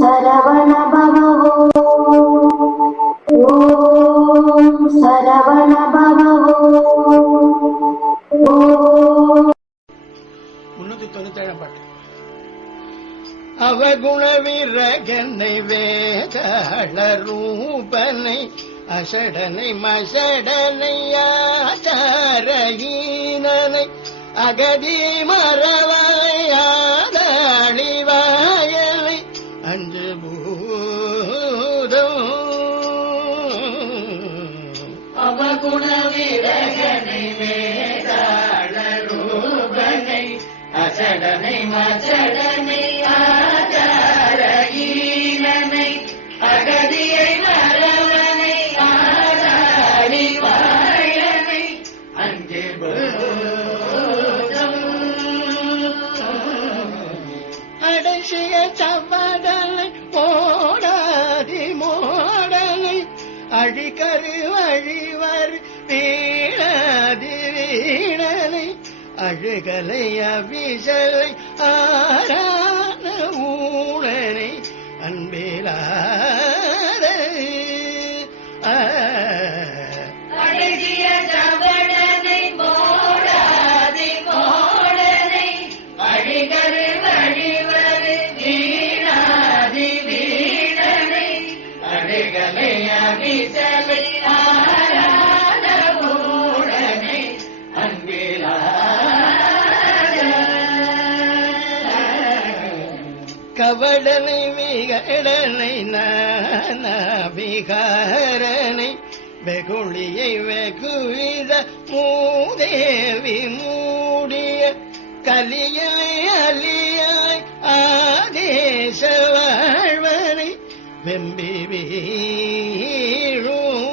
சரவண பவோ ஓம் சரவண பவோ. 397 பாட்டு. அவகுண விரகனை வேதாள ரூபனை அஷடனை மஷடனை ஆச்சாரஹீனனை அகதி மரவாயாதழிவாயனை அஞ்சு பூதம். அவகுண விரகனை வேதாள ரூபனை அசடனை மசடனை ஆச்சாரஹீனனை அகதியை மரவனை ஆதாடி வாழனை அஞ்சு பூதம். அடைசிய சவடலை போடாதி மோடலை அழிகரு வழிவர் வீணாதி வீணனை அழுகலை அவிசலை ஆரான ஊழனை அன்பிலாத அழகிய சவடனை மோடாதி மோடனை அழிகரு வழிவரு வீணாதி வீணனை அழுகலை அவிசலை ஆரான ஊழனை கவடனை விகடனை நாவிகாரனை வெகுளியை வெகுவித மூதேவி மூடிய கலியாய் அலியாய் ஆதேச வாழ்வனை வெம்பி வீழும்.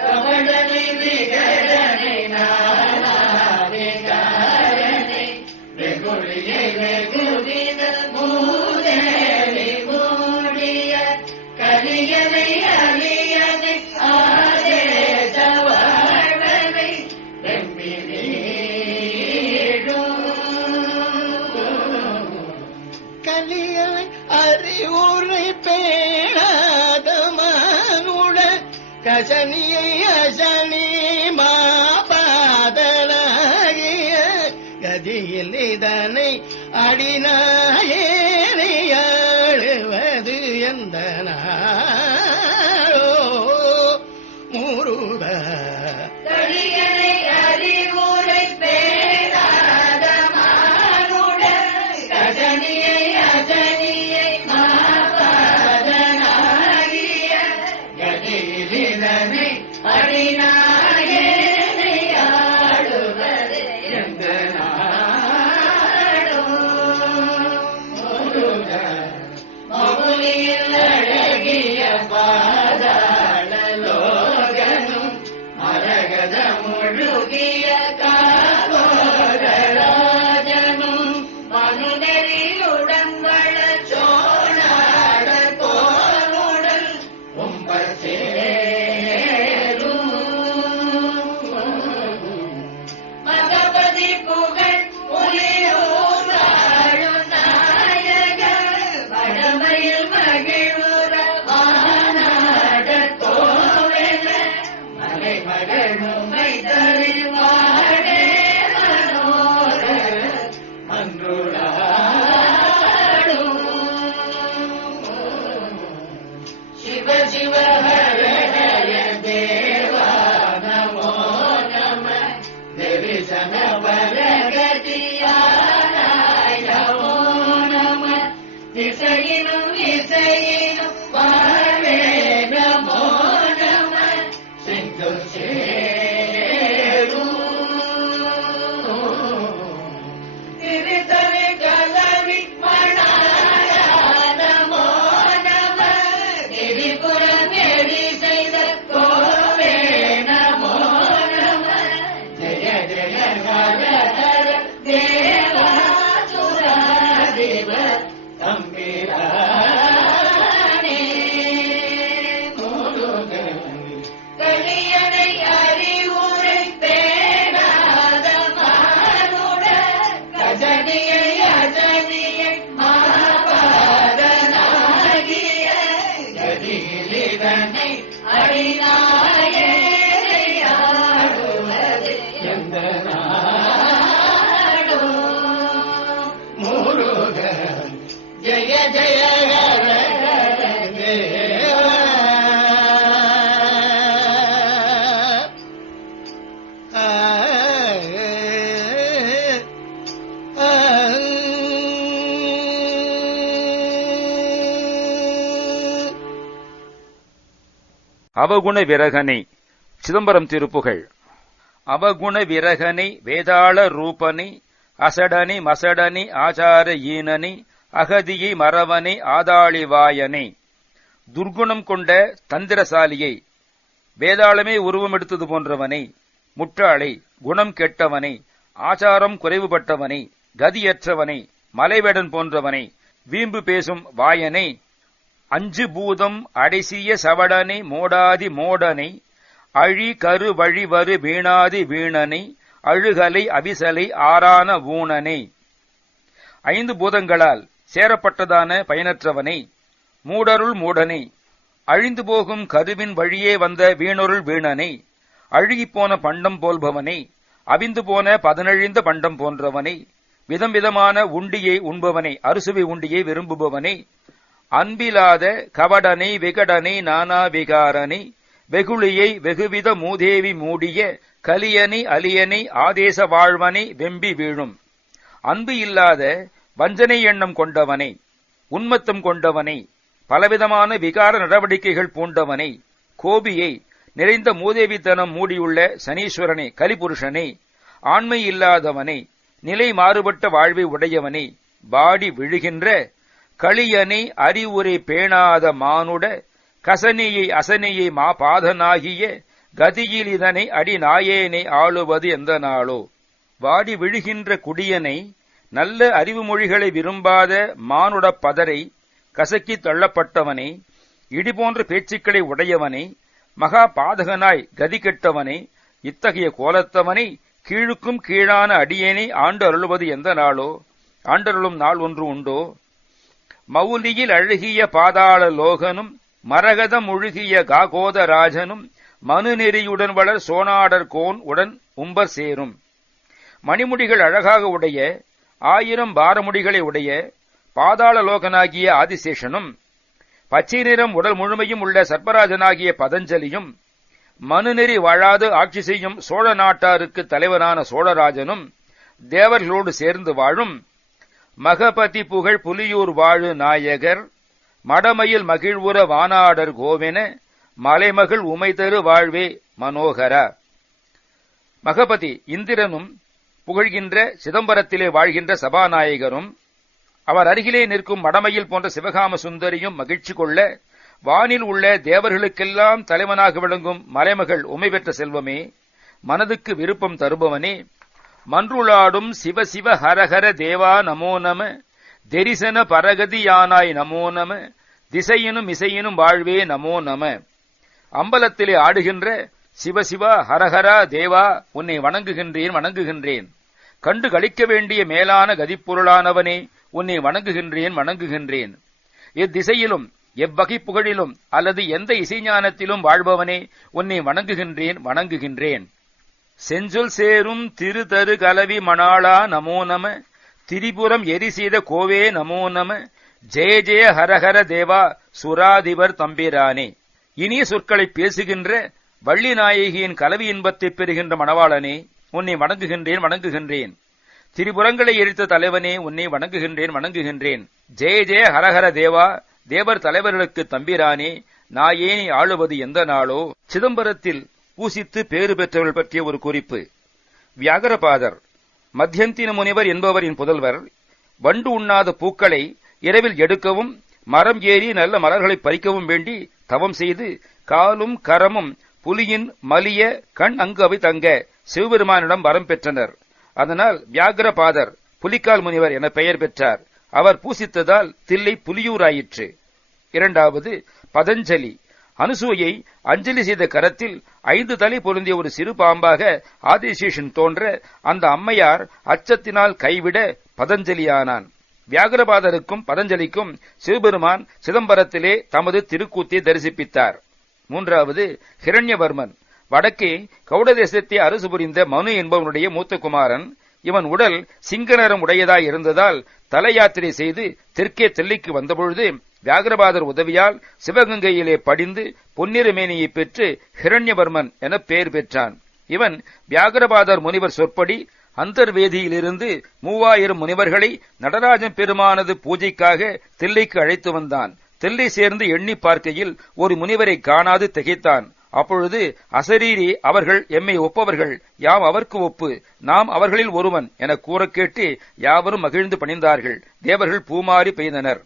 கவடனை விகடனை நானாவிகாரனை வெகுளியை வெகுவித மூதேவி மூடிய கலியனை அலியனை ஆதேச வாழ்வனை வெம்பி வீழும். கலியனை அறிவுரை பேணாத மானுட கசனியை அசனி மாபாதலாகிய கதியில் இதனை அடிநாயேனை ஆளுவது எந்த நாளோ முருக. கலியனை அறிவுரை பேணாத மானுட கசனியை அசனியை மாபாதனாகிய கதியிலிதனை அடிநாயேனை ஆளுவது எந்த நாடோ முருக. மகுலியில் அழகிய பாதாள லோகனும் மரகத முழுகிய காகோதராஜனும் மனுநெறியுடன் வள சோழாட போருடல் உம்பர் சேரும். மகபதி புகழ் புலியூர் வாழும் நாயக வடமையில் மகிழ்வுற மாநாட கோவென மலைமகள் மும்மை தருவாடே மனோர மன்றுளாடும். சிவ சிவ ஹர ஹர தேவா நமோ நம தேவிசன பரகதியானாய் நமோ நம திசையினும் இசையினும் வாழ்வே நமோ நம செங்கும் சேரும். திருத்தலை கலவி மணாயா நமோ நம திரிபுரம் எரி செய்த கோவே நமோ நம ஜெய ஜெய ஹர ஹர தேவா சுராதிப தம்பிராஜ. அவகுண விரகனை. சிதம்பரம் திருப்புகழ். அவகுண விரகனை வேதாள ரூபனை அசடனி மசடனி ஆச்சார ஈனனி அகதியை மறவனை ஆதாளிவாயனை. துர்குணம் கொண்ட தந்திரசாலியை, வேதாளமே உருவம் எடுத்தது போன்றவனை, முட்டாளை, குணம் கெட்டவனை, ஆச்சாரம் குறைவுபட்டவனை, கதியற்றவனை, மலைவேடன் போன்றவனை, வீம்பு பேசும் வாயனை, அஞ்சு பூதம் அடைசிய சவடனை மோடாதி மோடனை, அழி கரு வழிவரு வீணாதி வீணனை, அழுகலை அபிசலை ஆறான ஊனனை. 5 பூதங்களால் சேரப்பட்டதான பயனற்றவனை, மூடருள் மூடனை, அழிந்து போகும் கருவின் வழியே வந்த வீணொருள் வீணனை, அழுகிப்போன பண்டம் போல்பவனை, அவிந்து போன பதனழிந்த பண்டம் போன்றவனை, விதம் விதமான உண்டியை உண்பவனை, அறுசுவை உண்டியை விரும்புபவனை, அன்பிலாத கவடனை விகடனை நானா விகாரனை, வெகுளியை வெகுவித மூதேவி மூடிய கலியனை அலியனை ஆதேச வாழ்வனை வெம்பி வீழும். அன்பு இல்லாத வஞ்சனை எண்ணம் கொண்டவனை, உன்மத்தம் கொண்டவனை, பலவிதமான விகார நடவடிக்கைகள் பூண்டவனை, கோபியை, நிறைந்த மூதேவித்தனம் மூடியுள்ள சனீஸ்வரனை, கலிபுருஷனை, ஆண்மை இல்லாதவனை, நிலை மாறுபட்ட வாழ்வை உடையவனை, வாடி விழுகின்ற களியனை அறிவுரை பேணாத மானுட கசனியை அசனியை மாபாதனாகிய கதியில் இதனை அடி நாயேனை ஆளுவது எந்த நாளோ. வாடி விழுகின்ற குடியனை, நல்ல அறிவு மொழிகளை விரும்பாத மானுட பதரை, கசக்கி தள்ளப்பட்டவனை, இடிபோன்ற பேச்சுக்களை உடையவனை, மகா பாதகனாய் கதி கெட்டவனை, இத்தகைய கோலத்தவனை கீழுக்கும் கீழான அடியேனை ஆண்டு அருள்வது எந்த நாளோ. ஆண்டருளும் நாள் ஒன்று உண்டோ. மவுலியில் அழுகிய பாதாள லோகனும் மரகதம் ஒழுகிய காகோதராஜனும் மனுநெறியுடன் வளர் சோனாடர் கோன் உடன் உம்பர் சேரும். மணிமுடிகள் அழகாக உடைய 1000 பாரமுடிகளை உடைய பாதாள லோகனாகிய ஆதிசேஷனும், பச்சை நிறம் உடல் முழுமையும் உள்ள சர்ப்பராஜனாகிய பதஞ்சலியும், மனுநெறி வாழாது ஆட்சி செய்யும் சோழ நாட்டாருக்கு தலைவனான சோழராஜனும் தேவர்களோடு சேர்ந்து வாழும் மகபதி புகழ் புலியூர் வாழு நாயகர் மடமையில் மகிழ்வுற வானாடர் கோவென மலைமகள் உமைதரு வாழ்வே மனோகரா. மகபதி இந்திரனும் புகழ்கின்ற சிதம்பரத்திலே வாழ்கின்ற சபாநாயகரும், அவர் அருகிலே நிற்கும் மடமையில் போன்ற சிவகாம சுந்தரியும் மகிழ்ச்சி கொள்ள, வானில் உள்ள தேவர்களுக்கெல்லாம் தலைவனாக விளங்கும் மலைமகள் உமை பெற்ற செல்வமே, மனதுக்கு விருப்பம் தருபவனே, மன்றுளாடும் சிவ சிவ ஹரஹர தேவா நமோ நம, தெரிசன பரகதியானாய் நமோ நம, திசையினும் இசையினும் வாழ்வே நமோ நம. அம்பலத்திலே ஆடுகின்ற சிவசிவா ஹரஹரா தேவா, உன்னை வணங்குகின்றேன் வணங்குகின்றேன். கண்டு களிக்க வேண்டிய மேலான கதிப்பொருளானவனே, உன்னை வணங்குகின்றேன் வணங்குகின்றேன். எத்திசையிலும் எவ்வகை புகழிலும் அல்லது எந்த இசைஞானத்திலும் வாழ்பவனே, உன்னை வணங்குகின்றேன் வணங்குகின்றேன். செஞ்சொல் சேரும் திரு தரு கலவி மணாளா நமோ நம, திரிபுரம் எரி செய்த கோவே நமோ நம, ஜெய ஜெய ஹரஹர தேவா சுராதிபர் தம்பிரானே. இனிய சொற்களை பேசுகின்ற வள்ளி நாயகியின் கலவி இன்பத்தை பெறுகின்ற மணவாளனே, உன்னை வணங்குகின்றேன் வணங்குகின்றேன். திரிபுரங்களை எரித்த தலைவனே, உன்னை வணங்குகின்றேன் வணங்குகின்றேன். ஜெய ஜெய ஹரஹர தேவா, தேவர் தலைவர்களுக்கு தம்பிரானே, நாயேனி ஆளுவது எந்த நாளோ. சிதம்பரத்தில் பூசித்து பேறு பெற்றவர்கள் பற்றிய ஒரு குறிப்பு. வியாகரபாதர் மத்தியந்தின முனிவர் என்பவரின் புதல்வர். வண்டு உண்ணாத பூக்களை இரவில் எடுக்கவும் மரம் ஏறி நல்ல மலர்களை பறிக்கவும் வேண்டி தவம் செய்து காலும் கரமும் புலியின் மலிய கண் அங்கு அவை தங்க சிவபெருமானிடம் வரம் பெற்றனர். அதனால் வியாகரபாதர் புலிக்கால் முனிவர் என பெயர் பெற்றார். அவர் பூசித்ததால் தில்லை புலியூராயிற்று. 2வது பதஞ்சலி. அனுசூயை அஞ்சலி செய்த கரத்தில் 5 தலை பொருந்திய ஒரு சிறு பாம்பாக ஆதிசேஷன் தோன்ற அந்த அம்மையார் அச்சத்தினால் கைவிட பதஞ்சலியானான். வியாகரபாதருக்கும் பதஞ்சலிக்கும் சிவபெருமான் சிதம்பரத்திலே தமது திருக்கூத்தை தரிசிப்பித்தார். 3வது ஹிரண்யவர்மன். வடக்கே கௌடதேசத்தை அரசு புரிந்த மனு என்பவனுடைய மூத்த குமாரன். இவன் உடல் சிங்கநரம் உடையதாய் இருந்ததால் தல யாத்திரை செய்து தெற்கே தில்லைக்கு வந்தபொழுது வியாகரபாதர் உதவியால் சிவகங்கையிலே படிந்து பொன்னிறமேனியை பெற்று ஹிரண்யவர்மன் என பெயர் பெற்றான். இவன் வியாகரபாதர் முனிவர் சொற்படி அந்தர்வேதியிலிருந்து 3000 முனிவர்களை நடராஜன் பெருமானது பூஜைக்காக தில்லைக்கு அழைத்து வந்தான். தெல்லை சேர்ந்து எண்ணி பார்க்கையில் ஒரு முனிவரை காணாது திகைத்தான். அப்பொழுது அசரீரி அவர்கள் எம்மை ஒப்பவர்கள், யாம் அவர்க்கு ஒப்பு, நாம் அவர்களில் ஒருவன் என கூற கேட்டு யாவரும் மகிழ்ந்து பணிந்தார்கள். தேவர்கள் பூமாரி பெய்தனர்.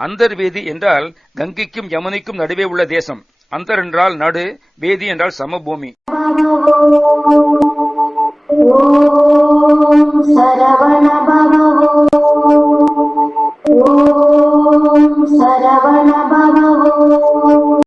அந்தர்வேதி என்றால் கங்கைக்கும் யமுனைக்கும் நடுவே உள்ள தேசம். அந்தர் என்றால் நடு, வேதி என்றால் சமபூமி. ஓம் சரவண பவோ, ஓம் சரவண பவோ.